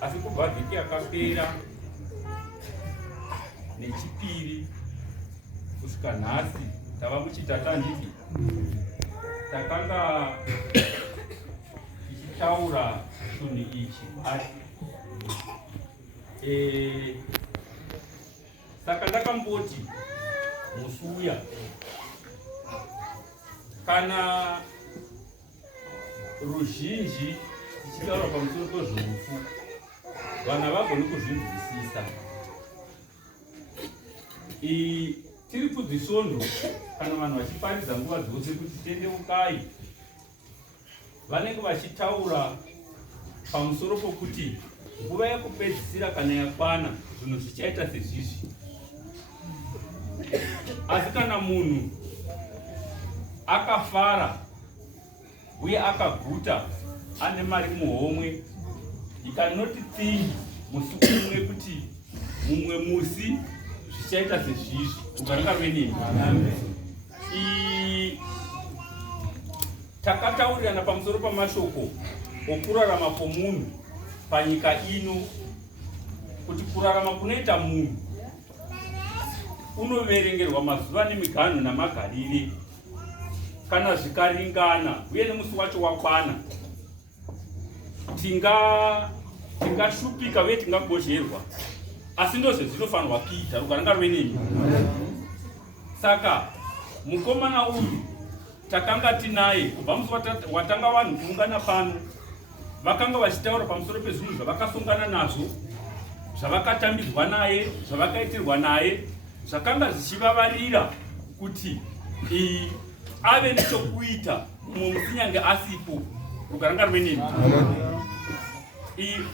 asi kubva vhiki yakapera nechipiri kusvika nhasi tava muchitata ndiki takanga tichitaura chinhu ichi saka ndakamboti musuya kana ruzhinji tichitaura pamusoro pezveufu vanhu havagoni kuzvinzwisisa. Tiri kudzisondo kana vanhu vachiparidza nguva dzose kuti tendeukai, vanenge vachitaura pamusoro pokuti nguva yekupedzisira kana yakwana zvinhu zvichaita sezvizvi. Asi kana munhu akafara uye akaguta ane mari muhomwe, you cannot think musi umwe kuti mumwe musi zvichaita sezvizvi. Ukaranga rwenini takataurirana pamusoro pamashoko okurarama kwomunhu panyika ino, kuti kurarama kunoita munhu unoverengerwa mazuva nemiganhu namagarire. Kana zvikaringana uye nemusi wacho wakwana, tingashupika uye tingagozherwa, asi ndozve zvinofanirwa kuita. Rugaranga rwenini. Saka mukomana uyu takanga tinaye kubva musi watanga vanhu kuungana pano, vakanga vachitaura pamusoro pezvinhu zvavakasongana nazvo, zvavakatambidzwa naye, zvavakaitirwa naye, zvakanga zvichivavarira kuti ave nechokuita mumwe musi nyange asipo. Rugaranga rwenini.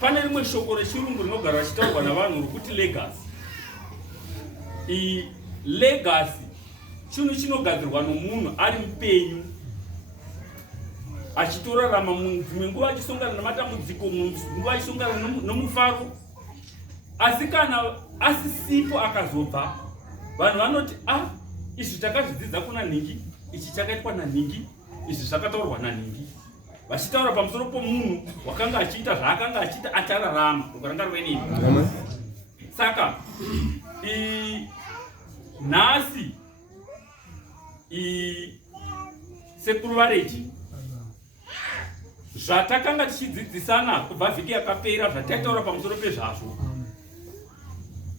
Pane rimwe shoko rechirungu rinogara vachitaurwa navanhu rokuti legacy. Legacy chinhu chinogadzirwa nomunhu ari mupenyu, achitorarama dzimwe nguva achisongana namatambudziko, nguva achisongana nomufaro. Asi kana asisipo akazobva, vanhu vanoti izvi takazvidzidza kuna nhingi, ichi chakaitwa nanhingi, izvi zvakataurwa nanhingi, vachitaura pamusoro pomunhu wakanga achiita zvaakanga achiita achararama. Rugaranga rwenini. Saka nhasi sekuru vareji zvatakanga tichidzidzisana kubva vhiki yakapera, zvataitaura pamusoro pezvazvo,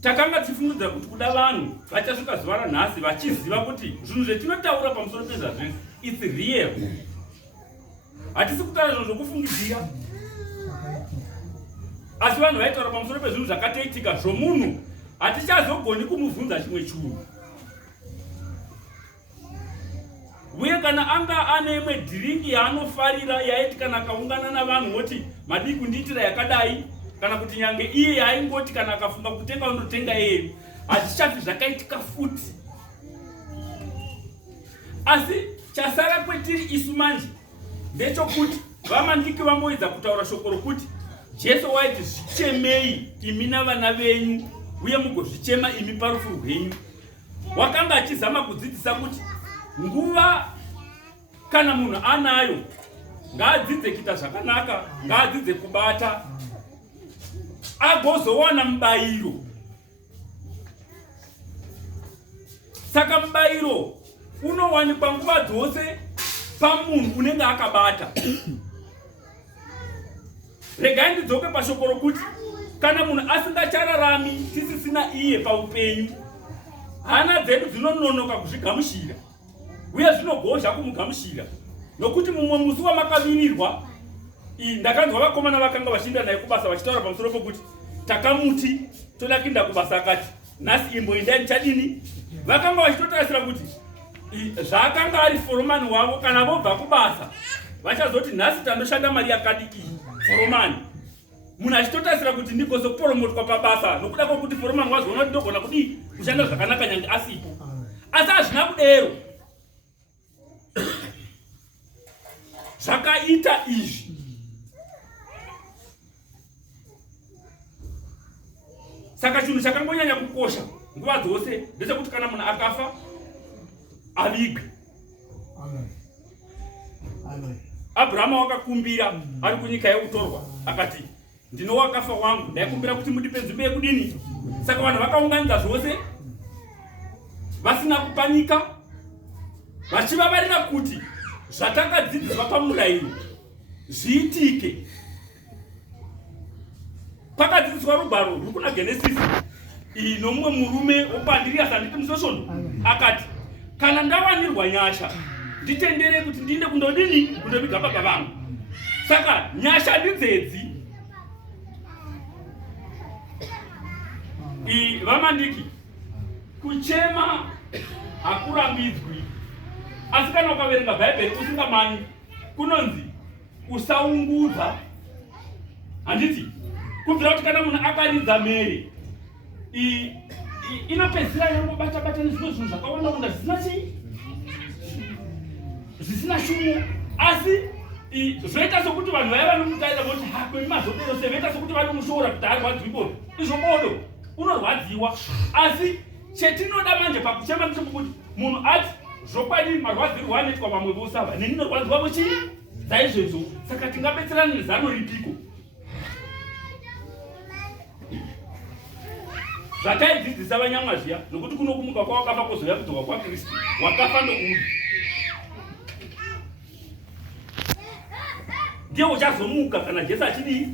takanga tichifungidzira kuti kuda vanhu vachasvika zuva ranhasi vachiziva kuti zvinhu zvetinotaura pamusoro pezvazvo it's real. Hatisi kutaura zvinhu zvokufungidzira, asi vanhu vaitaura pamusoro pezvinhu zvakatoitika zvomunhu hatichazogoni kumubvunza chimwe chinhu. Uye kana anga ane imwe dhiringi yaanofarira yaiti kana akaungana navanhu woti madii kundiitira yakadai, kana kuti nyange iye yaingoti kana akafunga kutenga unotenga yeye, hazvichafi zvakaitika futi. Asi chasara kwetiri isu manje ndechokuti vamandiki vamboedza kutaura shoko rokuti Jesu waiti zvichemei imi navana venyu uye mugozvichema imi parufu rwenyu. Wakanga achizama kudzidzisa kuti nguva kana munhu anayo ngaadzidze kuita zvakanaka, ngaadzidze kubata, agozowana mubayiro. Saka mubayiro unowanikwa nguva dzose pamunhu unenge akabata. Regai ndidzoke pashoko rokuti kana munhu asingachararami tisisina iye paupenyu, hana dzedu dzinononoka kuzvigamushira uye zvinogozha kumugamushira, nokuti mumwe musi wamakavinirwa, ndakanzwa vakomana vakanga vachienda naye kubasa vachitaura pamusoro pokuti takamuti toda kuenda kubasa, akati nhasi imboendai ndichadini. Vakanga vachitotarasira kuti zvaakanga ari foromani wavo kana vobva kubasa vachazoti nhasi tandoshanda mari yakadiki foromani. Munhu achitotarasira kuti ndigozoporomotwa pabasa nokuda kwokuti foromani wazoona kuti ndogona kudii kushanda zvakanaka nyange asipo. Asi hazvina kudero. Zvakaita izvi saka chinhu chakangonyanya kukosha nguva dzose ndechekuti kana munhu akafa avigwe. Abrahama wakakumbira ari kunyika yekutorwa akati ndino wakafa wangu ndaikumbira kuti mundipe nzvimbo yekudini. Saka vanhu vakaunganidza zvose vasina kupanika, vachivavarira kuti zvatakadzidziswa pamurayiro zviitike. Pakadzidziswa rugwaro ruri kuna Genesis nomumwe murume wopandiriya sanditi musosono akati, kana ndawanirwa nyasha nditendere kuti ndiende kundodini, kundoviga baba vangu. Saka nyasha ndidzedzi. Vamandiki, kuchema hakurambidzwi, asi kana ukaverenga Bhaibheri usingamani kunonzi usaungudza. Handiti kubvira kuti kana munhu akaridza mere inopedzisira yongobata nezvimwe zvinhu zvakawanda zvisina shumo, asi zvoita sokuti vanhu vaya vanomutarira voti hakweni mazodero se, voita sokuti vanomushora kuti harwadziwi. Izvo bodo unorwadziwa, asi chetinoda manje pakuchema ndechekuti munhu ati zvokwadi marwadzirwo anoitwa vamwe vosava, neni norwadziwa vochii dzaizvezvo. Saka tingabetserana nezano ripiko? Zvataidzidzisa vanyamwa zviya, nokuti kuno kumuka kwawakafa kwozouya kudzoka kwaKristu, wakafa ndouri ndiye uchazomuka kana Jesu achidii.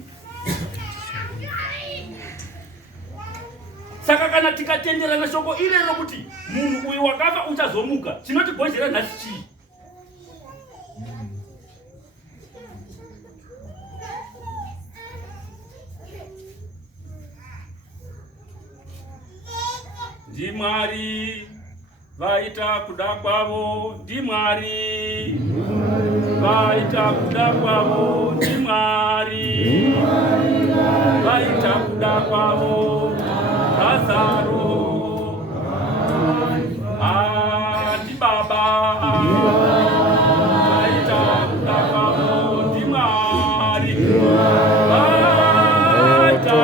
Saka kana tikatenderana shoko irero kuti munhu uyu wakafa uchazomuka, chinotigozhera nhasi chii? NdiMwari vaita kuda kwavo, NdiMwari vaita kuda kwavo, NdiMwari vaita kuda kwavo. Lazaro NdiBaba vaita kuda kwavo, NdiMwari vaita,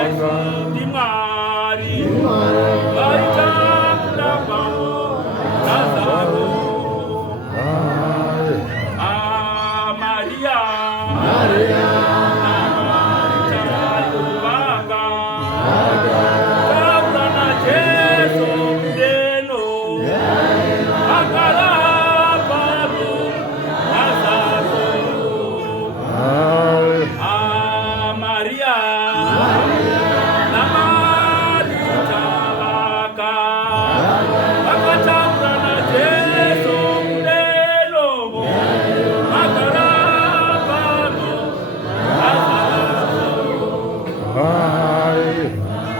NdiMwari vaita kuda kwavo. Lazaro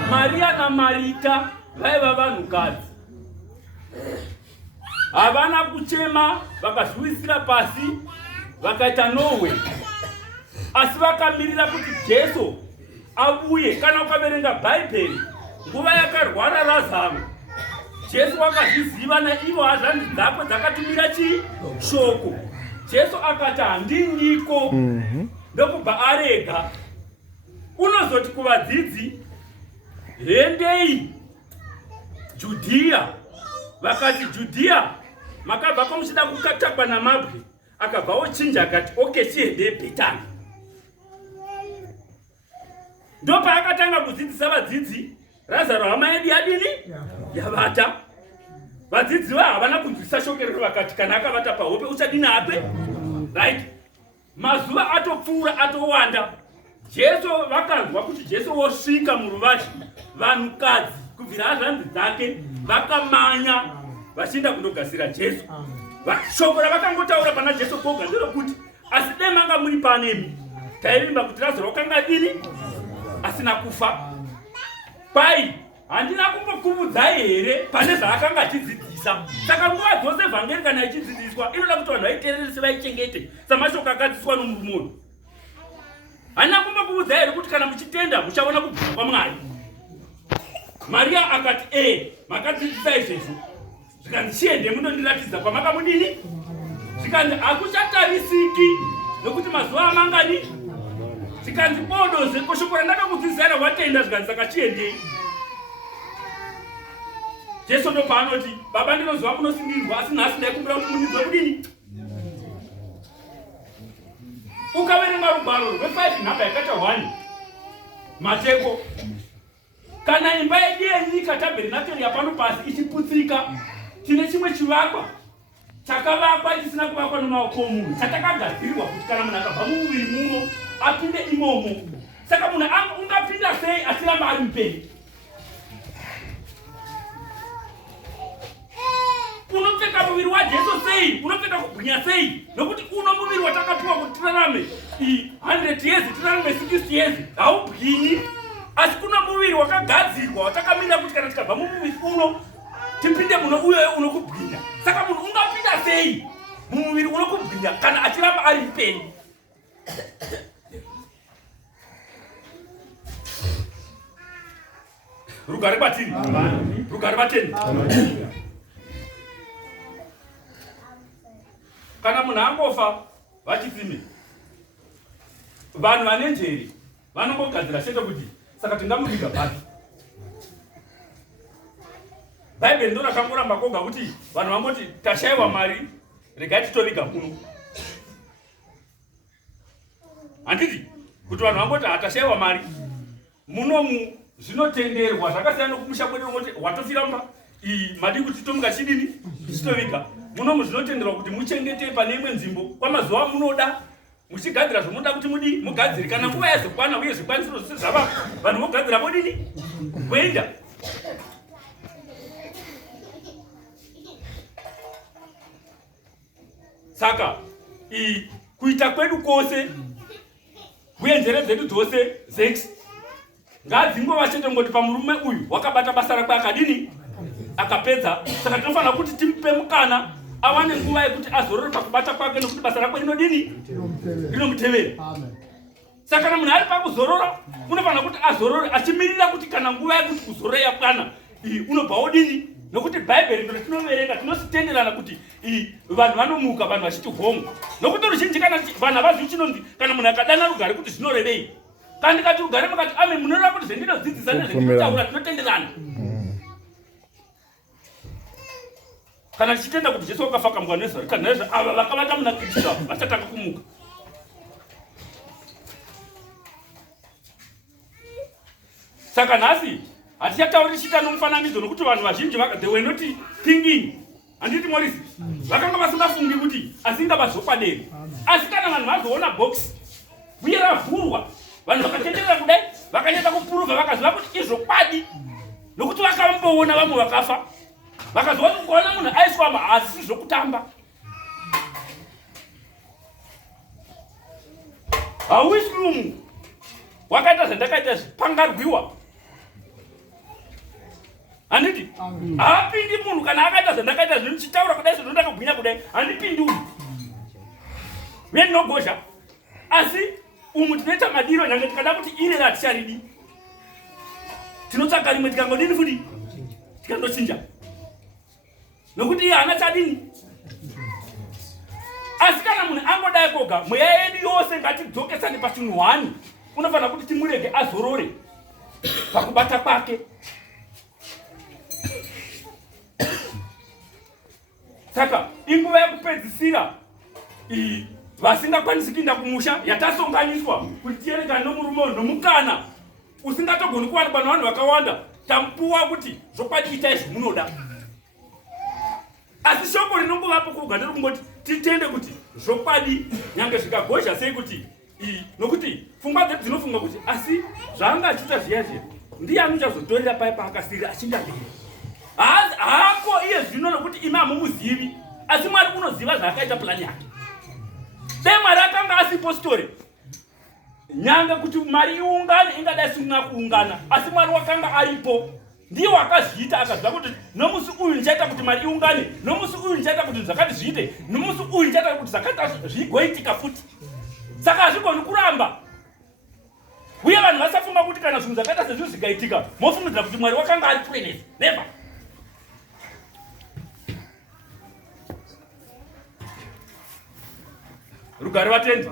Maria Marita vaiva vanhukadzi, havana kuchema, vakazviwisira pasi, vakaita nowe, asi vakamirira kuti Jesu abuye. Kana ukaverenga Bhaibheri, nguva yakarwara Lazaro, Jesu wakazviziva naivo hazvandi dzakwe dzakatumira shoko. Jesu akati handiniko, ndokubva arega. Unozoti kuvadzidzi, endei Judhea. Vakati Judhea makabva muchida kukatakwa namabwe, akabva ochinja akati okay, chiendei Bhetani. Ndopa akatanga kudzidzisa vadzidzi. Lazaro hama yedu yadini yavata. Vadzidzi havana kunzwisisa shoko rero, vakati kana akavata pahope uchadini ape, right? Mazuva atopfuura atowanda. Jesu vakanzwa kuti Jesu wosvika muruvazhe, vanhukadzi kubvira hazvandi dzake vakamanya vachienda kundogasira Jesu. Shoko ravakangotaura pana Jesu koga nderokuti, asi dai manga muri panemi taivimba kuti Lazaro wakanga dini asina kufa. Pai handina kumbokuvudzai here pane zvaakanga achidzidzisa. Saka nguva dzose vhangeri kana ichidzidziswa inoda kuti vanhu vaiteerese vaichengete samashoko akadzidziswa nomurume. Handina kumbokuvudzai here kuti kana muchitenda muchaona kubwinya kwaMwari. Maria akati makadzidzisa izvezvo, zvikanzi chiende munondiratidza kwamakadini. Zvikanzi hakuchatarisiki nokuti mazuva amangani. Zvikanzi bodoze koshoko randakakudzidzisai watenda, zvikanzi saka chiendei. Jesu ndo paanoti baba ndinoziva kunosungirirwa, asi nhasi ndaikumbira kuti mundidzwe kudini. Ukaverenga rugwaro rwe5 nhamba yakata 1, mateko. Kana imba yedu yenyika tabernakeri yapano pasi ichiputsika, tine chimwe chivakwa chakavakwa chisina kuvakwa nemaoko omunhu, chatakagadzirirwa kuti kana munhu akabva mumuviri muno apinde imomo. Saka munhu ungapinda sei achiramba ari mupenyu? Unopfeka muviri waJesu sei? Unopfeka kugwinya sei? Nokuti uno muviri watakapiwa kuti tirarame 100 years, tirarame 60 years, haubwinyi. Asi kuna muviri wakagadzirwa watakamira kuti kana tikabva mumuviri uno tipinde muno uyoyo unokubwinya. Saka munhu ungapinda sei mumuviri unokubwinya kana achiramba ari mupenyu? Rugare batiri, rugare bateni. Kana munhu angofa vachitsime, vanhu vane njere vanongogadzira chete kuti saka tingamuviga bhati. Bhaibheri ndo rakangoramba koga kuti vanhu vangoti tashayiwa mari regai titoviga muno. Handiti kuti vanhu vangoti hatashayiwa mari munomu zvinotenderwa zvakasiyana nokumusha kwedu ngoti watofiramba madi kuti tomuka chidini tichitoviga munomu zvinotenderwa kuti muchengete pane imwe nzvimbo kwamazuva munoda muchigadzira zvomunoda kuti mudi mugadzire kana nguva yazokwana uye zvikwanisiro zvose zvava vanhu vogadzira vodini kuenda. Saka kuita kwedu kwose uye njere dzedu dzose 6 ngadzingova chete ngoti pamurume uyu wakabata basa rakwe akadini akapedza. Saka tinofanira kuti timupe mukana awane nguva yekuti azorore pakubata kwake nokuti basa rakwe rinodini rinomutevera. Saka kana munhu ari pakuzorora unofanira kuti azorore achimirira kuti kana nguva yekuti kuzorora yakwana unobva odini. Nokuti Bhaibheri ndo tinoverenga tinositenderana kuti vanhu vanomuka vanhu vachiti hongu. Nokuti ruzhinji kana vanhu havazvi chinonzi kana munhu akadana rugare kuti zvinorevei. Kana ndikati rugare makati ame munoreva kuti zvendinodzidzisa nezvendinotaura tinotenderana. Kana tichitenda kuti Jesu wakafa kambwa nezva rikanazvo ava vakavata muna Kristu vachatanga kumuka. Saka nhasi hatichatauri chita nomufananidzo nokuti vanhu vazhinji they were not thinking. Handiti Morisi vakanga vasingafungi kuti asingavazokwaderi. Asi kana vanhu vazoona box uye ravhurwa vanhu vakatenderera kudai vakanyatsa kupuruva vakaziva kuti izvokwadi nokuti vakamboona vamwe vakafa vakaziva kuti kuona munhu aiswa mahasi zvokutamba. Hauisi mumwe wakaita zvandakaita zvipangarwiwa. Handiti haapindi munhu kana akaita zvandakaita zvinochitaura kudai zvinoda kugwinya kudai handipindi uyu uye ndinogozha. Asi umu tinoita madiro nyange tikada kuti iri raticharidi tinotsvaga rimwe tikangodini futi tikandochinja nokuti iye haana chadini. Asi kana munhu angodai koga mweya yedu yose ngatidzokesane pachinhu 1 unofanira kuti timurege azorore pakubata kwake. Saka inguva yekupedzisira vasingakwanisi kuenda kumusha yatasonganiswa kuti tierekane nomurume nomukana usingatogoni kuwanikwa navanhu vakawanda tamupuwa kuti zvokwadi itai zvamunoda. Asi shoko rinongovapo kuruga nderokungoti titende kuti zvokwadi nyange zvikagozha sei kuti nokuti pfungwa dzedu dzinofunga kuti asi zvaanga achiita zviya zviya ndiani uchazotorera pai paakasirira achindamberi. Haako iye zvino nokuti imi hamumuzivi asi Mwari unoziva zvaakaita plani yake. Dai Mwari akanga asipo story nyange kuti mari iungane ingadai isina kuungana asi Mwari wakanga aripo. Ndiye wakazviita akaziva kuti nomusi uyu ndichaita kuti mari iungane, nomusi uyu ndichaita kuti zvakati zviite, nomusi uyu ndichaita kuti zvakaita zvigoitika futi. Saka hazvigoni kuramba. Uye vanhu vasafunga kuti kana zvinhu zvakaita sezvizvi zvikaitika mofungidzira kuti Mwari wakanga ari kurenesa. Never. Rugare vatendi.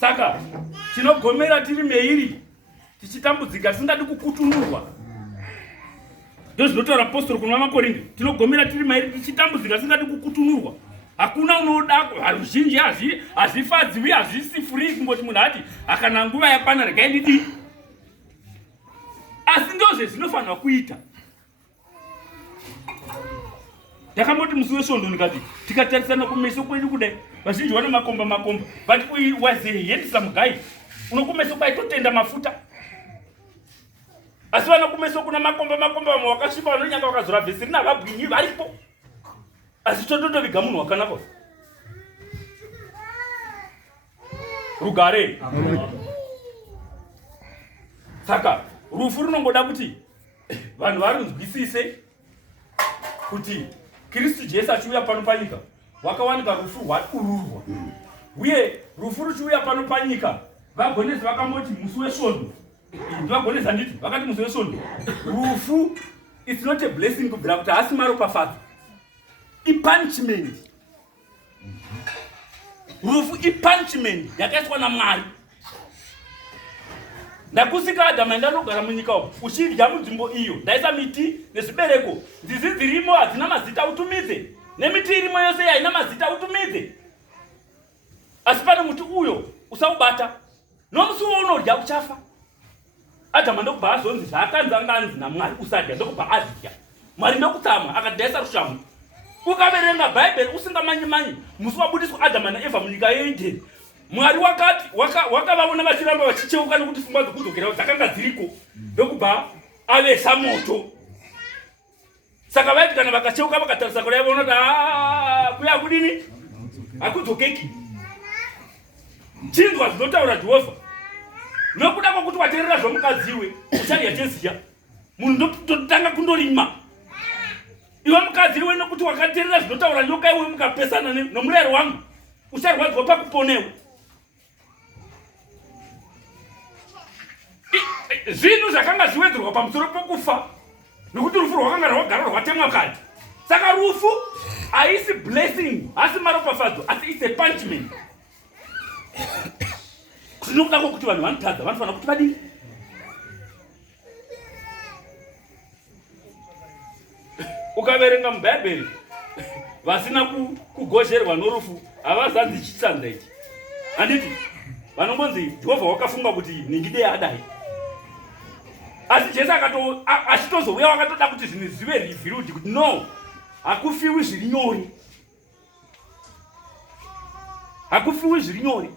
Saka tinogomera tiri meiri tichitambudzika tisingadi kukutunurwa. Ndizvo zvinotaura apostoli kuna vaKorinde. Tinogomera tiri meiri tichitambudzika tisingadi kukutunurwa Hakuna unoda ruzhinji hazvifadzwi hazvisi free kungoti munhu ati akana nguva yakwana regai ndidi. Asi ndozve zvinofanirwa kuita. Ndakamboti musi wesvondo ndikati tikatarisana kumeso kwedu kudai vazhinji vane makomba but was a handsome guy. Unokumeso kwaitotenda mafuta. Asi vana kumeso kuna makomba vamwe wakasvipa vanonyanga vakazora vhesi rina vabwinyi varipo. Asi totoviga munhu wakanaka. Rugare. Saka rufu runongoda kuti vanhu varunzwisise kuti Kristu Jesu achiuya pano panyika wakawanika rufu rwaururwa. Uye rufu ruchiuya pano panyika vagonezi vakamboti musi wesvondo. Vagonezi handiti vakati musi wesvondo rufu it's not a blessing kubvira kuti hasi maropafadzo. Punishment. Rufu punishment yakaiswa naMwari. Ndakusika Adama ndanogara munyika umu uchidya munzvimbo iyo ndaisa miti nezvibereko nzizi dzirimo hadzina mazita utumidze nemiti irimo yose haina mazita utumidze. Asi pane muti uyo usaubata nomusi unodya uchafa. Adama ndokubva azonzi zvaakanzi naMwari usadya ndokubva azidya. Mwari ndokutsamwa akadhaisa rushamhu. Ukaverenga Bible usingamanyi musi wabudiswa Adama naEvha munyika yeEdeni. Mwari wakavaona vachiramba vachicheuka nekuti pfungwa dzekudzokera dzakanga dziriko ndokubva avesa moto. Saka vaiti kana vakacheuka vakatarisa kudai vaona kuti kuya kudini hakudzokeki. Chinzwa zvinotaura Jehovha. Nokuda kwokuti wateerera zvomukadziwe uchadya cheziya. Munhu ndototanga kundorima. Iwe mukadzi iwe nokuti wakateerera zvinotaura nyoka iwe mukapesana nomurayiro wangu ucharwadzwa pakuponewa. Zvinhu zvakanga zviwedzerwa pamusoro pokufa nokuti rufu rwakanga rwagara rwatemwa kare. Saka rufu haisi blessing hasi maropafadzo asi it's a punishment. Zvinokuda kwokuti vanhu vanotadza vanofanira kuti vadini. Ukaverenga muBhaibheri vasina kugozherwa norufu havazanzi chitsanza ichi. Handiti vanongonzi Jehovha wakafunga kuti ningidei adai. Asi Jesu achitozouya wakatoda kuti zvinhu zvive revealed kuti no, hakufiwi zviri nyore. Hakufiwi zviri nyore.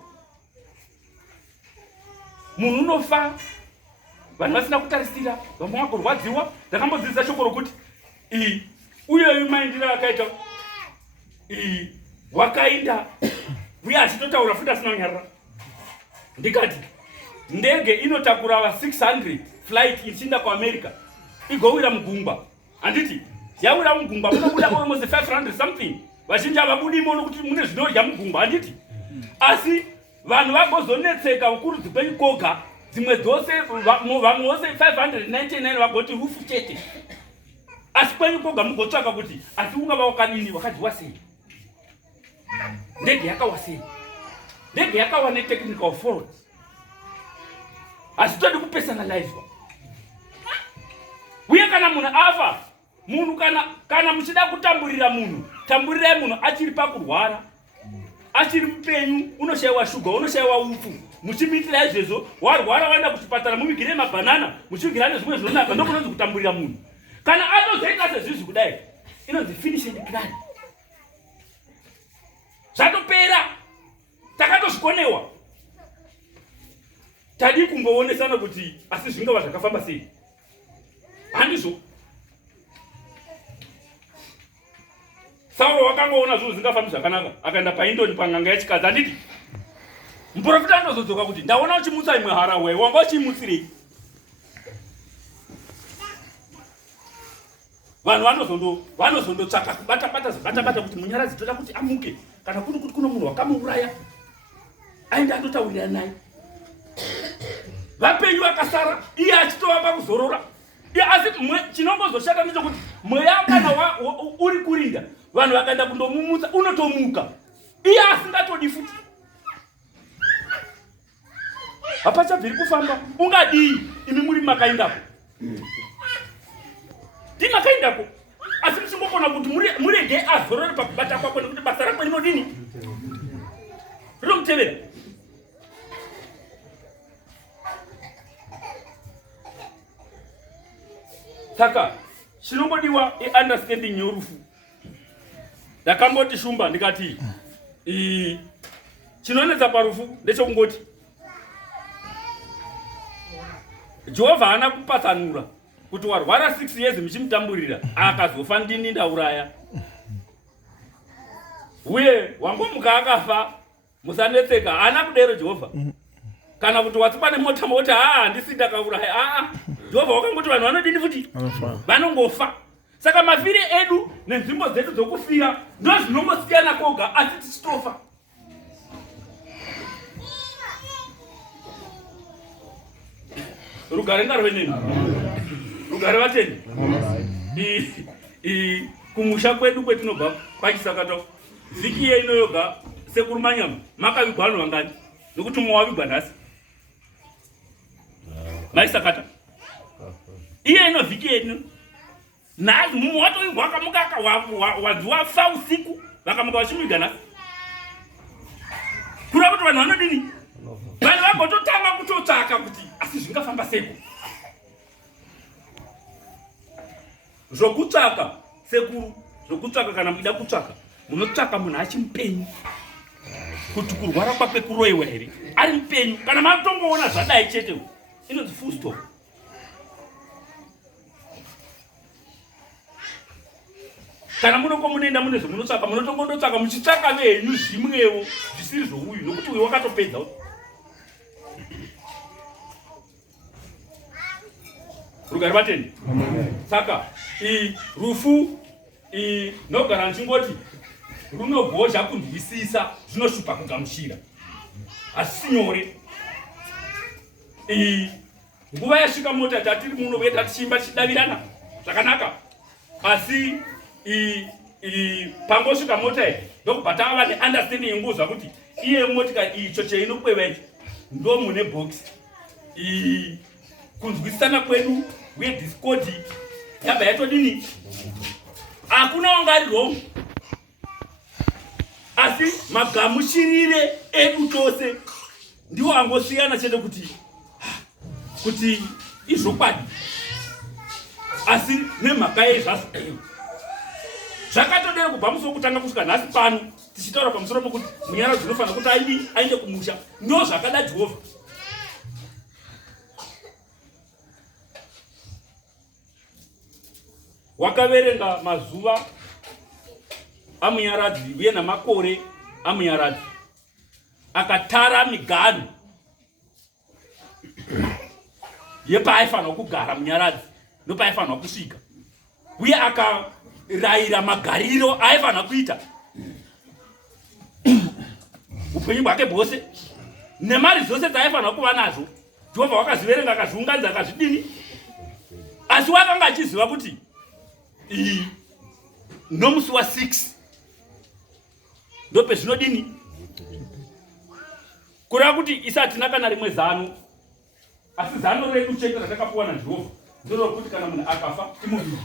Munhu unofa vanhu vasina kutarisira vamwe vagorwadziwa. Ndakambodzidzisa shoko rokuti uyeyu maindiro akaita wakainda uye achitotaura futi asina kunyarara. Ndikati ndege inotakura va 600 flight ichienda kuAmerica igowira mugungwa. Handiti yawira mugungwa munobuda almost 500 something. Vazhinji havabudimo nokuti mune zvinorya mugungwa. Handiti asi vanhu vagozonetseka ukurudzi kwenyu koga dzimwe dzose vamwe vose 599 vagoti rufu chete. Asi kwenyu koga mugotsvaka kuti asi ungava wakadini wakadyiwa sei. Ndege yakawa sei. Ndege yakawa netechnical fault. Asi todi kupersonalizwa. Uye kana munhu afa munhu kana muchida kutamburira munhu tamburirai munhu achiri pakurwara achiri mupenyu unoshayiwa shuga unoshayiwa upfu muchimitira izvezvo warwara waenda kuchipatara muvigire mabhanana muchivigira nezvimwe zvinonaka ndokunonzi kutamburira munhu. Kana atozoita sezvizvi kudai inonzi finish and cry. Zvatopera takatozvikonewa. Tadi kungoonesana kuti asi zvingava zvakafamba sei. Handizvo. Sauro wakangoona zvinhu zvingafambi zvakanaka akaenda paindoni panganga yechikadzi. Handiti muprofita andozodzoka kuti ndaona uchimutsa imwe harawe wanga uchimutsirei. Vanhu vanozondotsvaka kubata kuti munyaradzi toda kuti amuke kana kuri kuti kuno munhu wakamuuraya aende andotaurira naye. Vapenyu vakasara iye achitova pakuzorora. Asi chinongozoshata ndechekuti mweya kana uri kurinda vanhu vakaenda kundomumutsa unotomuka iye asingatodi futi. Hapachabviri kufamba ungadii imi muri makaindapo. Ndimakaindako asi musingokona kuti murege azorore pakubata kwako nekuti basa rako rinodini rinomutevera. Saka chinongodiwa understanding yorufu. Ndakamboti shumba ndikati chinonetsa parufu ndechokungoti Jehovha hana kupatsanura kuti warwara 6 years muchimutamburira akazofa ndini ndauraya. Uye wangomuka akafa musanetseka, hana kudero Jehovha. Kana kuti watsiba nemota handisi ndakauraya. Jehovha wakangoti vanhu vanodini futi vanongofa. Saka mafire edu nenzvimbo dzedu dzokufira ndo zvinongosiyana koga asi tichitofa. Rugare ngarweneni. Rugare vateni. Kumusha kwedu kwetinobva kwachisakato vhiki yeino yoga sekuru Manyama makavigwa vanhu vangani nokuti mwavigwa nhasi maisakata iye ino vhiki yeino nhasi mumwe watoigwa akamukaka wafa usiku vakamuka vachimuviga nhasi kureva kuti vanhu vanodini vanhu vagototanga kutotsvaka kuti asi zvingafamba seko zvokutsvaka sekuru zvokutsvaka kana muchida kutsvaka munotsvaka munhu achimupenyu kuti kurwara kwake kuroiwa here ari mupenyu kana matongoona zvadai chete inonzi full stop. Kana munokomunoenda mune zvomunotsvaka munotongondotsvaka muchitsvaka venyu zvimwewo zvisiri zvouyu nokuti uyu wakatopedza. Rugare vateni. Saka rufu nogara nchingoti runogozha kunzwisisa zvinoshupa kugamuchira asi sinyore. Nguva yasvika mota tatiri muno uye tatichimba chidavirana zvakanaka asi pangosvika mota iyi ndokubva tava neunderstanding yenguzva kuti iye motika icho cheinokweva ichi ndo mune box kunzwisisana kwedu uye discord yabva yatodini hakuna wanga ari wrong asi magamuchirire edu tose ndiwo angosiyana chete kuti izvokwadi asi nemhaka yezvazvo zvakatodera kubva musi wokutanga kusvika nhasi pano tichitaura pamusoro pokuti munyaradzi unofanira kuti aende kumusha ndo zvakada Jehovha. Wakaverenga mazuva amunyaradzi uye namakore amunyaradzi akatara miganhu yepaaifana kugara munyaradzi nopaaifana kusvika uye akarayira magariro aifana kuita upenyu bwake bwose nemari dzose dzaaifanira kuva nazvo. Jehovha wakaziverenga akazviunganidza akazvidini asi wakanga achiziva kuti nomusi wa6 ndope zvinodini kureva kuti isatina kana rimwe zano asi zano redu chete ratakapuwa naJehovha ndorokuti kana munhu akafa timuvige.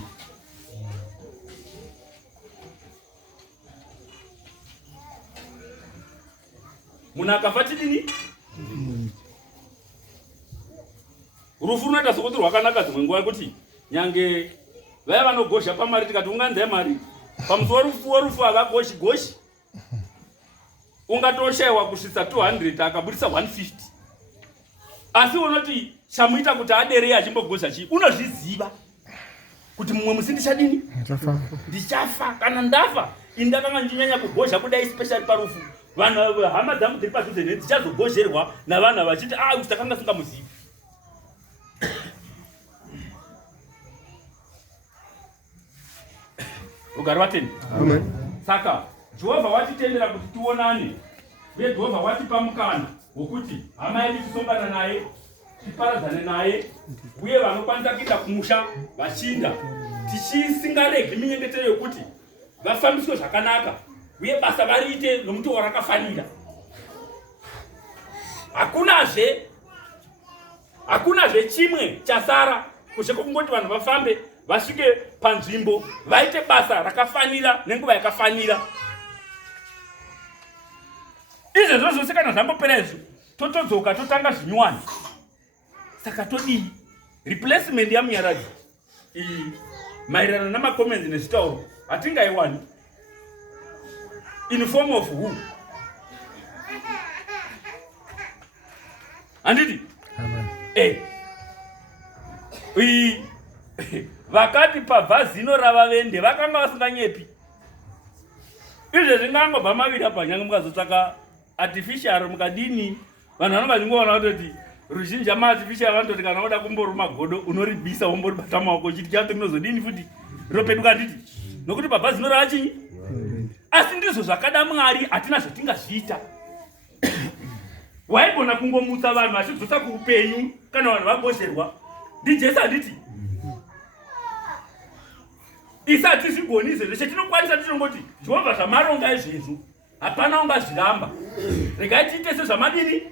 Munhu akafa tidini rufu runoita sokuti rwakanaka dzimwe nguva yekuti nyange vaya vanogozha pamari tikati unganzai mari pamusi worufu havagoshi goshi ungatoshayiwa kusvitsa 200 akabudisa 150 asi unoti chamuita kuti aderei achimbogozha chii unozviziva kuti mumwe musi ndichadini ndichafa kana ndafa indakanga ndichinyanya kugozha kudai especially parufu vanhu hama dzangu dziri padhuze neni dzichazogozherwa navanhu vachiti uyu takanga singamuzivi. Rugare vateni. Saka Jehovha watitendera kuti tionane uye Jehovha watipa mukana wokuti hama yedu tisongana naye tiparadzane naye uye vanokwanisa kuenda kumusha vachinda tichisingaregi minyengetero yokuti vafambiswe zvakanaka uye basa variite nomutoo rakafanira. Hakunazve chimwe chasara kushe kwokungoti vanhu vafambe vasvike panzvimbo vaite basa rakafanira nenguva yakafanira. Izvezvo zvose kana zvambopera izvo totodzoka totanga zvinyuwani. Saka todii replacement yamunyaradzi iyi maererano namacomments nezvitauro hatingaiwani in form of who? Handiti? Vakati pabvazino ravavende vakanga vasinganyepi. Izvo zvingangobva mavira panyange mukazotsvaka artificial mukadini vanhu vanonga vachingoona kutoti ruzhinji amaartificial vanototi kana unoda kumboruma godo unoribisa womboribata maoko chiti chato kunozodini futi ropeduka. Handiti? Nokuti pabvazino ravachinyi. Asi ndizvo zvakada Mwari, hatina zvatingazviita. Waigona kungomutsa vanhu vachidzosa kuupenyu kana vanhu vagozherwa ndiJesu. Handiti? Isati zvigoni izvezvo chetinokwanisa tinongoti Jehovha zvamaronga izvezvo hapana ungazviramba, regai tiite sezvamadini.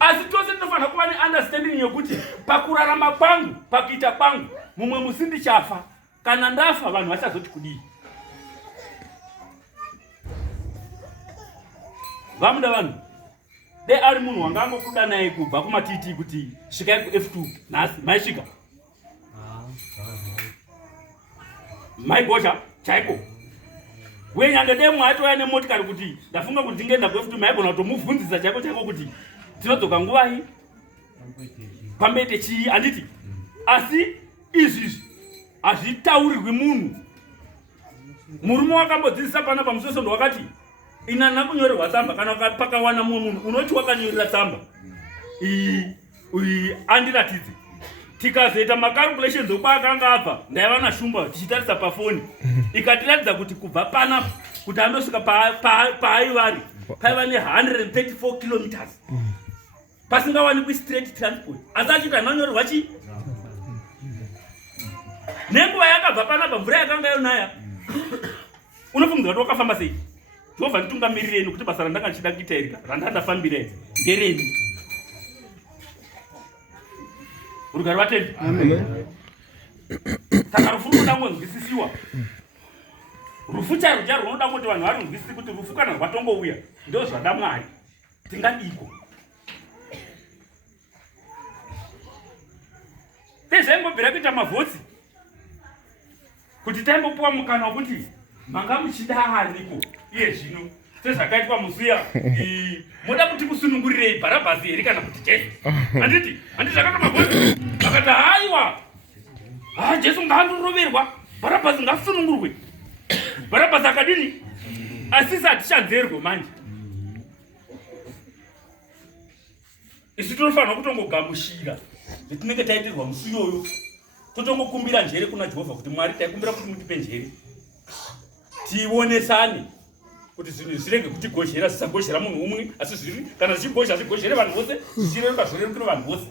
Asi tose tinofanira kuva neunderstanding yokuti pakurarama kwangu, pakuita kwangu, mumwe musi ndichafa. Kana ndafa vanhu vachazoti kudii? Vamuda vanhu dai ari munhu wanga angokudanai kubva kumatiti kuti svikai kuF2 nhasi maisvika maigosha chaiko. Uye nyange dai mwaitouya nemotikari kuti ndafunga kuti ndingeenda kuF2 maigona kutomubvunzisa chaiko chaiko kuti tinodzoka nguvai pambete chii. Handiti? Asi izvizvi hazvitaurirwi munhu. Murume wakambodzidzisa pana pamusosondo wakati inana kunyorerwa tsamba kana pakawana mumwe munhu unoti wakanyorera tsamba andiratidze. Tikazoita macalculations okwakanga abva ndaiva nashumba tichitarisa pafoni ikatiratidza kuti kubva panapa kuti andosvika paaivari paiva ne134 kilometers pasingawanikwi straight transport. Asi achiti anonyorerwa chii? Nenguva yakabva panapa mvura yakanga yonaya unofungidzwa kuti wakafamba sei? Jehovha nditungamirireni kuti basa randanga ndichida kuita iri randandafambira idzi ndereni. Rugare vatendi. Saka rufu runoda kunzwisisiwa. Rufu chairo runoda kuti vanhu varunzwisisi kuti rufu kana rwatongouya ndo zvada Mwari tingadiko. Tezvaingobvira kuita mavhotsi kuti taimbopuwa mukana wekuti manga muchida ariko iye zvino sezvakaitwa musuya moda kuti musunungurirei Bharabhasi here kana kuti Jesu. Handiti? Handiti zvakaita mavhotsi vakati haiwa Jesu ngaandoroverwa Bharabhasi ngasunungurwe. Bharabhasi akadini? Asisi hatichanzerwe manje. Isi tinofanira kutongogamushira zvetinenge taitirwa musi iyoyo totongokumbira njere kuna Jehovha kuti Mwari taikumbira kuti mutipe njere tionesane kuti zvinhu zvirege kutigozhera zvisagozhera munhu umwe asi zviri kana zvichigozha zvigozhere vanhu vose zvichireruka zvorerukire vanhu vose.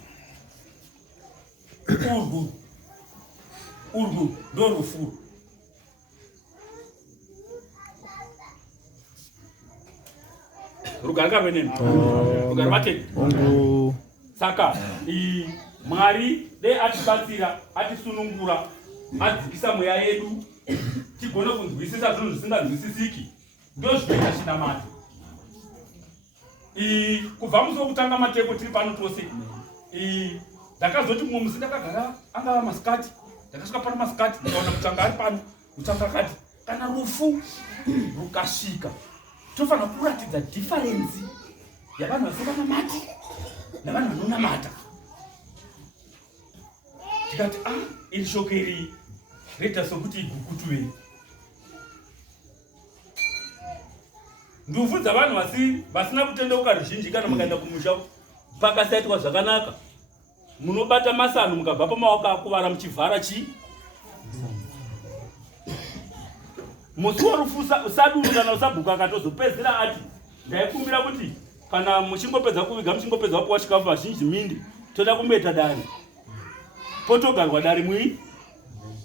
Urwu ndo rufuru. Rugare kaveneni rugare vatendi. Saka Mwari dai atibatsira atisunungura adzikisa mweya yedu tigone kunzwisisa zvinhu zvisinganzwisisiki ndo zvinoita chinamato. Kubva musi wokutanga mateko tiri pano tose ndakazoti mumwe musi ndakagara angava masikati ndakasvika pano masikati ndikaona mutanga ari pano mutanga akati kana rufu rukasvika tofanira kuratidza difference yavanhu vasinganamati navanhu vanonamata. Tikati iri shoko iri reta sokuti igukutuvei. Ndufu dzavanhu vasina kutendeuka ruzhinji kana mukaenda kumusha pakasaitwa zvakanaka munobata masano mukabva pamaoko akuvara muchivhara chii. Musi warufu saduru kana usabhuka akatozopedzera ati ndaikumbira kuti kana muchingopedza kuviga muchingopedza kupuwa chikafu vazhinji mindi toda kumboita dare potogarwa dare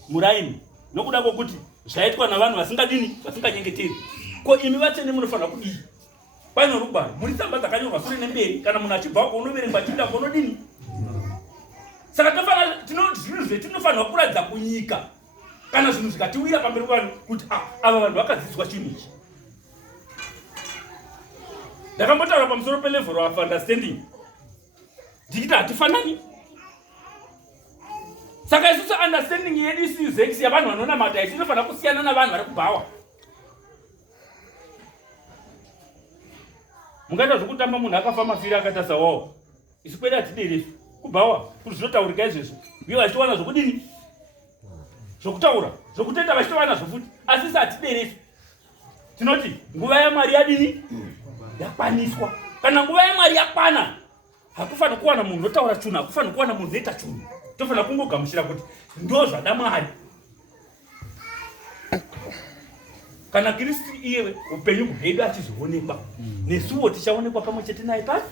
muraini nokuda kwokuti zvaitwa navanhu vasingadini vasinganyengeteri. Ko imi vatende munofanira kudii? Paino rugwaro muri tsamba dzakanyorwa sure nemberi kana munhu achibva unoverengwa chienda kunodini. Saka tofanira tinoti zvinhu zvetinofanirwa kuratidza kunyika kana zvinhu zvikatiwira pamberi vanhu kuti ava vanhu vakadzidziswa chinhu ichi. Ndakambotaura pamusoro pe-level of understanding ndikiti hatifanani. Saka isusu understanding yedu isiyo zex yavanhu vanonamata isi inofanira kusiyana navanhu vari kubhawa. Mungaita zvokutamba munhu akafa mafiri akatasa wawo. Isu kwedu hatideresu kubhawa kuti zvinotaurika izvezvo uye vachiwana zvokudini zvokutaura zvokutoita vachitowana zvofuti asi isi hatideresu. Tinoti nguva yaMwari yadini yakwaniswa. Kana nguva yaMwari yakwana hakufanira kuwana munhu unotaura chunhu, hakufanira kuwana munhu unoita chunhu. Tofanira kungogamuchira kuti ndo zvada Mwari. Kana Kristu iye upenyu hwedu achizoonekwa nesuwo tichaonekwa pamwe chete naye pasi.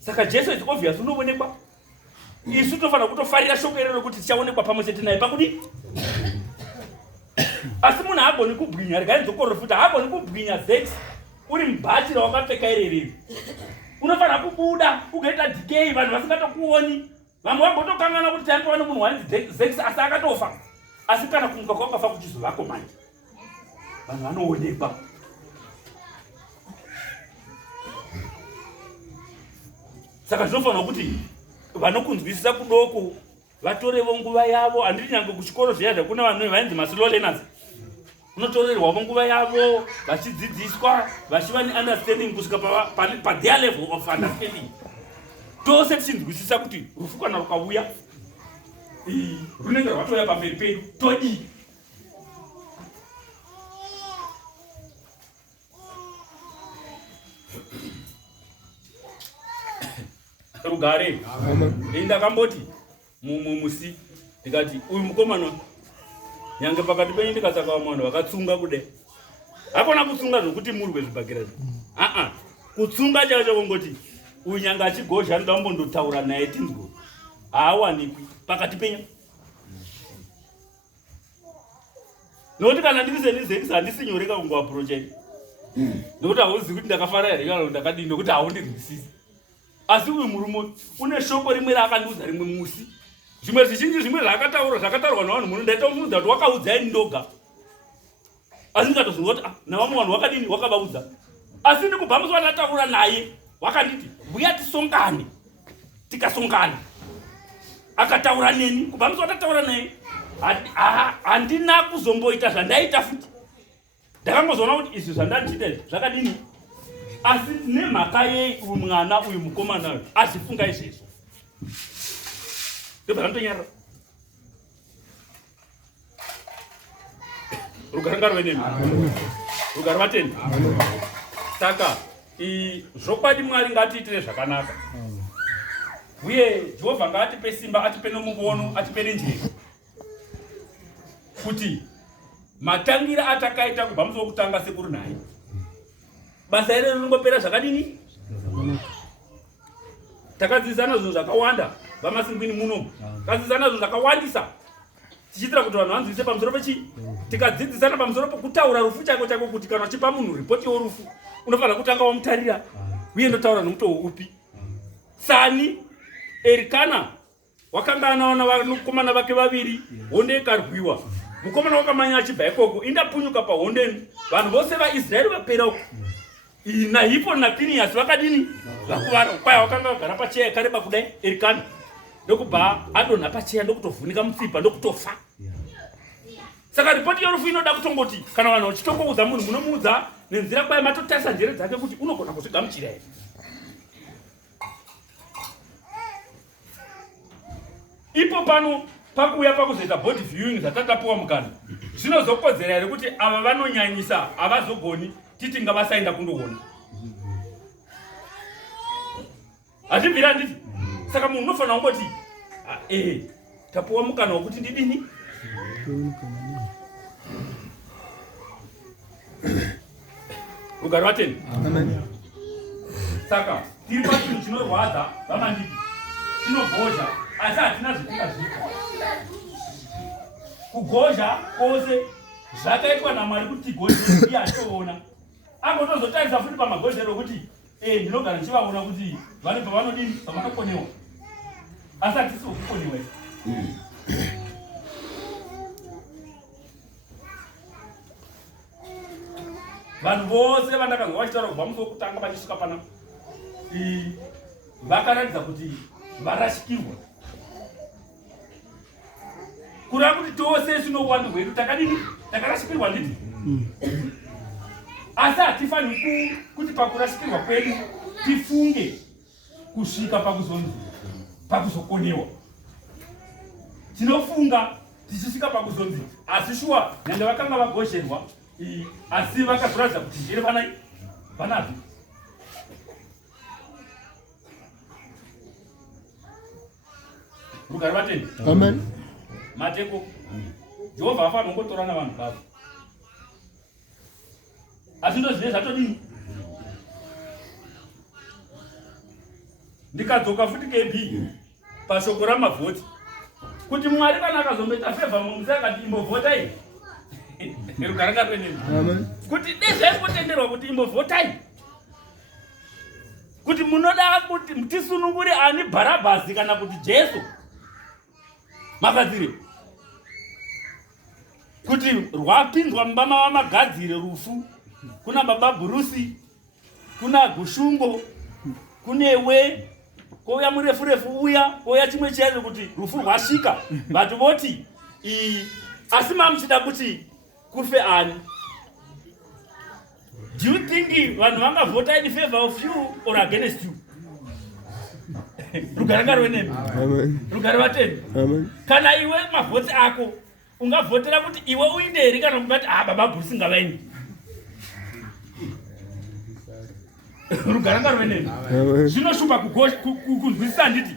Saka Jesu is obvious unoonekwa. Isu tofanira kutofarira shoko iroro kuti tichaonekwa pamwe chete naye pakudi. Asi munhu haagoni kubwinya, regai nzokororo futi, haagoni kubwinya zex uri mubatira wakapfeka irerere. Unofanira kubuda ukaita decay vanhu vasingatokuoni. Vamwe vambotokangana kuti taimboona munhu wanzi zex asi akatofa. Asi kana kumuka kwakafa kuchizovako manje vanhu vanoonekwa. Saka zvinofanira kuti vanokunzwisisa kudoko vatorevo nguva yavo. Handiti nyange kuchikoro zviya zvakuna vanhu vainzi ma-slow learners unotorerwawo nguva yavo vachidzidziswa vachiva ne-understanding kusvika pa their level of understanding. Tose tichinzwisisa kuti rufu kana rukauya runenge rwatoya pamberi pedu todii. Rugare ndakamboti musi ndikati uyu mukomana nyange pakati penyu ndikatsaka vanhu vakatsunga kudai. Hakuna kutsunga zvokuti murwe zvibhagera kutsunga chaicho kongoti uyu nyange achigozha ndambondotaura naye tinzwo haawanikwi pakati penyu. Nokuti kana ndiri senizekisa handisi nyoreka kungoapurocheni nokuti hauzivi kuti ndakafara here kana ndakadini nokuti haundirwisisi. Asi uyu murume une shoko rimwe raakandiudza rimwe musi. Zvimwe zvizhinji zvimwe zvakataurwa navanhu muno ndaita kumuudza kuti wakaudzai ndoga. Asi ndikatozvinzwa kuti navamwe vanhu wakadini wakavaudza. Asi ndikubva musi wandataura naye wakanditi uya tisongane. Tikasongana akataura neni kubva musi wandataura naye handina kuzomboita zvandaita futi. Ndakangozoona kuti izvi zvandandiita zvakadini. Asi nemhaka yei uyu mwana uyu mukomana uyu achifunga izvezvo ndobva ndanyarara. Rugare ngaruve nemi. Rugare vatende. Saka zvokwadi Mwari ngatiitire zvakanaka uye Jehovha ngaatipe simba, atipe nomuono, atipe nenjere kuti matangira atakaita kubva musi wokutanga sekuru naye basa iri rinongopera zvakadini. Takadzidzana zvinhu zvakawanda vamasingwini muno, takadzidzana zvinhu zvakawandisa tichiitira kuti vanhu vanzwise pamusoro pechi. Tikadzidzisana pamusoro pekutaura rufu chako chako kuti kana uchipa munhu ripoti yorufu unofanira kutanga wamutarira uye ndotaura nomutoo upi. Sani Erikana wakanga anaona vanakomana vake vaviri, honde ikarwiwa. Mukomana wakamanya achibva ikoko indapunyuka pahondeni, vanhu vose vaIsraeri vapera uko. Nahipo naPinehasi vakadini vakuvara kwaya wakanga vagara pacheya yakareba kudai Erikana ndokubva adonha pacheya ndokutovhunika mutsipa ndokutofa. Saka ripoti yorufu inoda kutongoti kana vanhu vachitongoudza munhu munomuudza nenzira kwaya matotarisa njere dzake kuti unogona kuzvigamuchira here. Ipo pano pakuuya pakuzoita body viewing zvatatapuwa mukana zvinozokodzera here kuti ava vanonyanyisa havazogoni titi ngavasaenda kundoona. Hachibvira nditi. Saka munhu unofanira kungoti tapuwa mukana wokuti ndidini. Rugare vatende. Saka tiri pachinhu chinorwadza vamandiki chinogozha asi hatina zvitingazvita. Kugozha kwose zvakaitwa naMwari kuti tigozhe iye achitoona. Angotozotarisa futi pamagozhero kuti ndinogara ndichivaona kuti vane pavanodini pavanokonewa. asati sokukoniwe vanhu vose vandakazwa vachitaura kubva musi wokutanga vachisvika pana vakaratidza kuti varashikirwa kureva kuti tose sinowandu hwedu takadini takarashikirwa nditi asi hatifaniri kuti pakurashikirwa kwedu tifunge kusvika pakuzokonewa. Tinofunga tichisvika pakuzonzi asi shuwa nyange vakanga vagozherwa asi vakazoratidza kuti njere vanapi. Rugare vatendi. Amen. Mateko Jehovha afanira kungotora navanhu vavo asi ndozvine zvatodini. Ndikadzoka futi KB pashoko ramavhoti kuti Mwari kana akazomboita fevha mumusi akati imbovhotai rugare ngapeneni kuti dezvaikutenderwa kuti imbovhotai kuti munoda kuti tisunungure ani Bharabhasi kana kuti Jesu makadzire kuti rwapindwa mubama vamagadzire rufu. Kuna baba Brusi, kuna Gushungo, kunewe kouya murefu uya kouya chimwe chete kuti rufu rwasvika vatu voti asi mamuchida kuti kufe ani. Do you think vanhu vangavhota in favor of you or against you? Rugare ngarwenemi. Rugare vateni. Kana iwe mavhoti ako ungavhotera kuti iwe uinderi kana kuti baba Bruce ngavaini. Rugare ngarwenemi. Zvinoshupa kunzwisisa nditi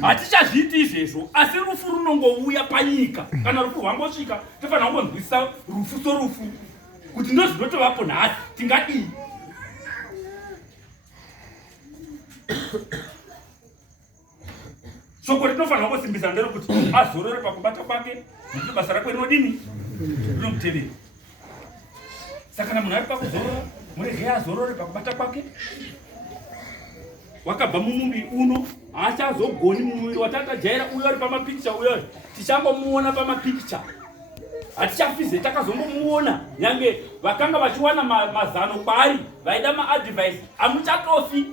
hatichazviiti izvezvo asi rufu runongouya panyika. Kana rufu rwangosvika tofanira kungonzwisisa rufu sorufu kuti ndozvinotovapo nhasi tingadii. Shoko rinofanira kusimbisa nderekuti azorore pakubata kwake nekuti basa rake rinodini rinomutevera. Saka kana munhu ari pakuzorora murege azorore pakubata kwake. Wakabva mumuviri uno haachazogoni mumuviri watatajaira uyo ari pamapikicha uyo tichangomuona pamapikicha hatichafize takazombomuona nyange vakanga vachiwana mazano kwaari vaida maadvice hamuchatofi.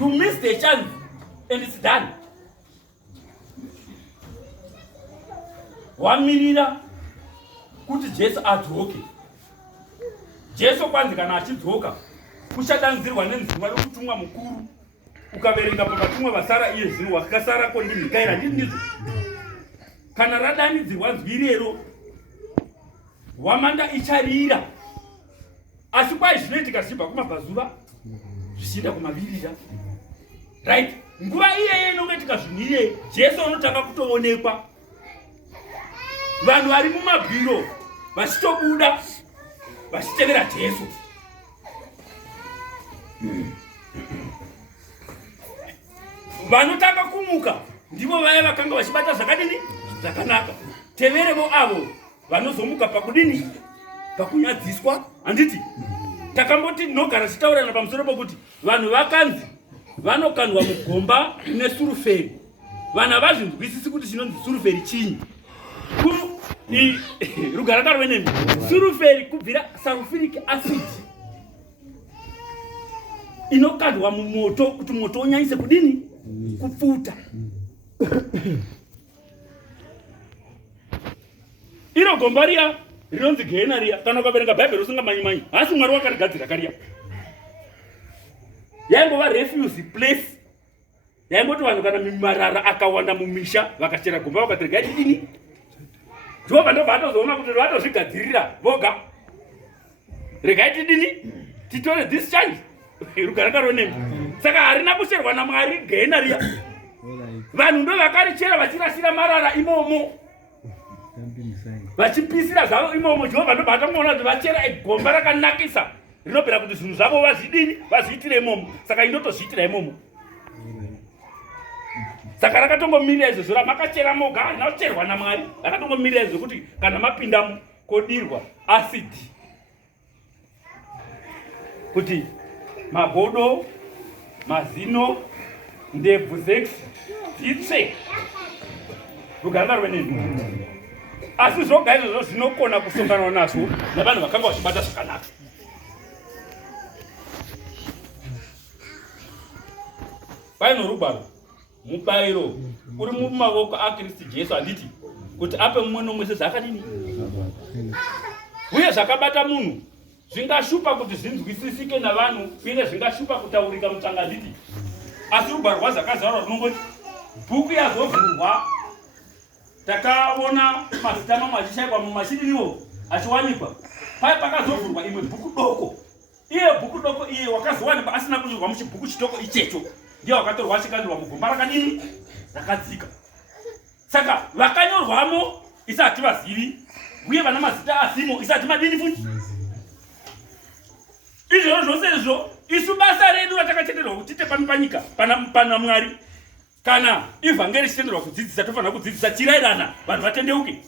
You miss the chance and it's done. Wamirira kuti Jesu adzoke. Jesu kwanzi kana achidzoka kuchadanzirwa nenzimwa rokutumwa mukuru. Ukaverenga pavatumwa vasara iye zvino wakasara kondini kaira ndizvo. Kana radanidzirwa nzwi rero wamanda icharira. Asi kwai zvinoitika zvichibva kumabvazuva zvichienda kumavirira. Right? Nguva iyeye inoitika zvinhu iyeye Jesu unotanga kutoonekwa. Vanhu vari mumabhiro vachitobuda vachitevera Jesu. Vanotanga kumuka ndivo vaya vakanga vachibata zvakadini zvakanaka. Teverevo avo vanozomuka pakudini pakunyadziswa. Handiti takamboti ndinogara tichitaurana pamusoro pokuti vanhu vakanzi vanokandwa mugomba nesuruferi. Vanhu havazvinzwisisi kuti chinonzi suruferi chinyi. Rugare ngarwenemi. Suruferi kubvira sulfuric acid inokandwa mumoto kuti moto unyanyise kudini kupfuta. Iro gomba riya rinonzi gehena riya kana ukaverenga bhaibheri usingamanyi hasi Mwari wakarigadzira kariya. Yaingova refuse place. Yaingoti vanhu kana marara akawanda mumisha vakachera gomba vakati regai tidini. Jehovha ndobva atozoona kuti vatozvigadzirira voga. Regai tidini titore this chance. Rugare ngarwenemi. Saka harina kusherwa naMwari gehena riya. Vanhu ndo vakarichera vachirasira marara imomo vachipisira zvavo imomo. Jehovha ndobva atongoona kuti vachera gomba rakanakisa rinobvira kuti zvinhu zvavo vazvidini vazviitire imomo. Saka indotozviitira imomo. Saka rakatongomirira izvo ramakachera moga harina kucherwa naMwari. Rakatongomirira izvo kuti kana mapindamo kodirwa acid kuti magodo mazino ndebvu 6 dzitse rugare rwenini. Asi zvoga izvozvo zvinokona kusonganwa nazvo navanhu vakanga vachibata zvakanaka. Paino rugwaro mubayiro uri mumavoko aKristu Jesu handiti kuti ape mumwe nomwe sezvakadini uye zvakabata munhu zvingashupa kuti zvinzwisisike navanhu uye zvingashupa kutaurika mutsanga handiti. Asi rugwaro rwazakazarwa runongoti bhuku yazovhurwa takaona mazita mamwe achishayikwa mumashiriniwo achiwanikwa. Pai pakazovhurwa imwe bhuku doko. Iye bhuku doko iye wakazowanikwa asina kunyorwa muchibhuku chitoko ichecho ndiye wakatorwa achikandirwa mugomba rakadini rakadzika. Saka vakanyorwamo isati vazivi uye vana mazita asimo isati madini futi. Izvozvo zvose izvo isu basa redu ratakatenderwa kuti tiite pano panyika pana Mwari kana ivhangeri ichitenderwa kudzidzisa tofanira kudzidzisa chirayirana vanhu vatendeuke.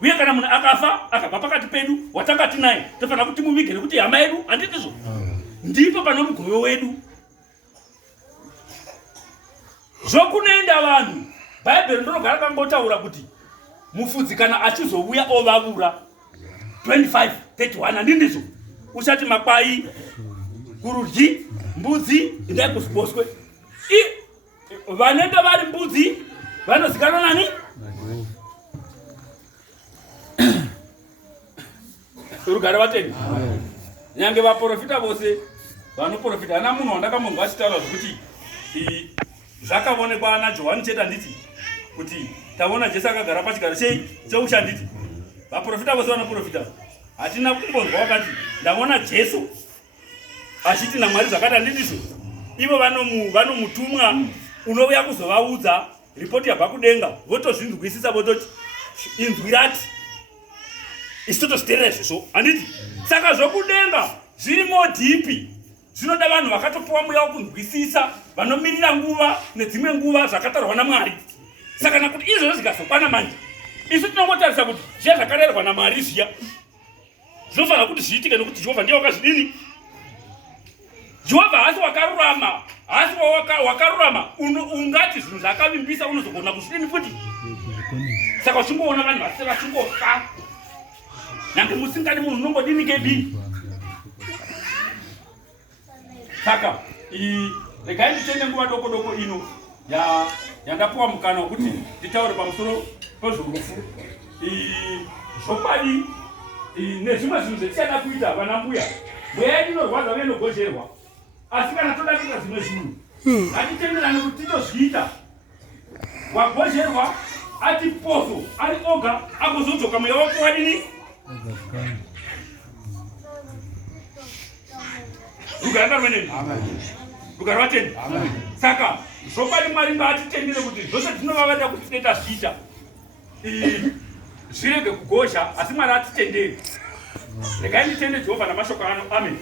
Uye kana munhu akafa akabva pakati pedu watanga tinaye tofanira kuti muvige nekuti hama yedu handitizvo. Ndipo pano mugove wedu. Zvokunoenda vanhu Bhaibheri ndinogara kangotaura kuti mufudzi kana achizouya ovavura 25:31 handindizvo. Usati makwai kurudyi mbudzi indai kuziboshwe. Vanenge vari mbudzi vanozikanwa nani? Rugare vatende. Nyange vaprofita vose vanoprofita. Hana munhu wandakamonzwa achitaura zvokuti zvakaonekwa naJohani chete handiti kuti taona Jesu akagara pachigaro cheushe handiti. Vaprofita vose vanoprofita. Hatina kumbonzwa wakati ndaona Jesu achiti naMwari zvakati handitizvo. Ivo vanomutumwa unouya kuzovaudza ripoti yabva kudenga votozvinzwisisa vototi inzwi rati isi totozviteerera izvozvo handiti. Saka zvokudenga zviri modhipi zvinoda vanhu vakatopiwa mweya wokunzwisisa vanomirira nguva nedzimwe nguva zvakatarwa naMwari. Saka nakuti izvozvo zvikazokwana manje isu tinongotarisa kuti zviya zvakarayirwa naMwari zviya zvinofanira kuti zviitike nekuti Jehovha ndiye wakazvidini. Jehovha hasi wakarurama, hasi wakarurama ungati zvinhu zvakavimbisa unozogona kuzvidini futi. Saka uchingoona vanhu vasi vachingofa nyange musingadi munhu unongodini kebi. Saka regai nditende nguva doko doko ino yandapuwa mukana wekuti nditaure pamusoro pezvorufu. Zvokwadi nezvimwe zvinhu zvetichada kuita vana mbuya mweya yedu inorwadza uye inogozherwa. Asi kana toda kuita zvimwe zvinhu ngatitenderane kuti titozviita. Wagozherwa ati poso ari oga agozodzoka mweya wako wadini. Rugare rwenini. Rugare vatende. Saka zvokwadi Mwari ngaatitendere kuti zvose tinovavada kuti tineta zviita zvirege kugozha asi Mwari atitendere. Regai nditende Jehovha namashoko ano. Amen.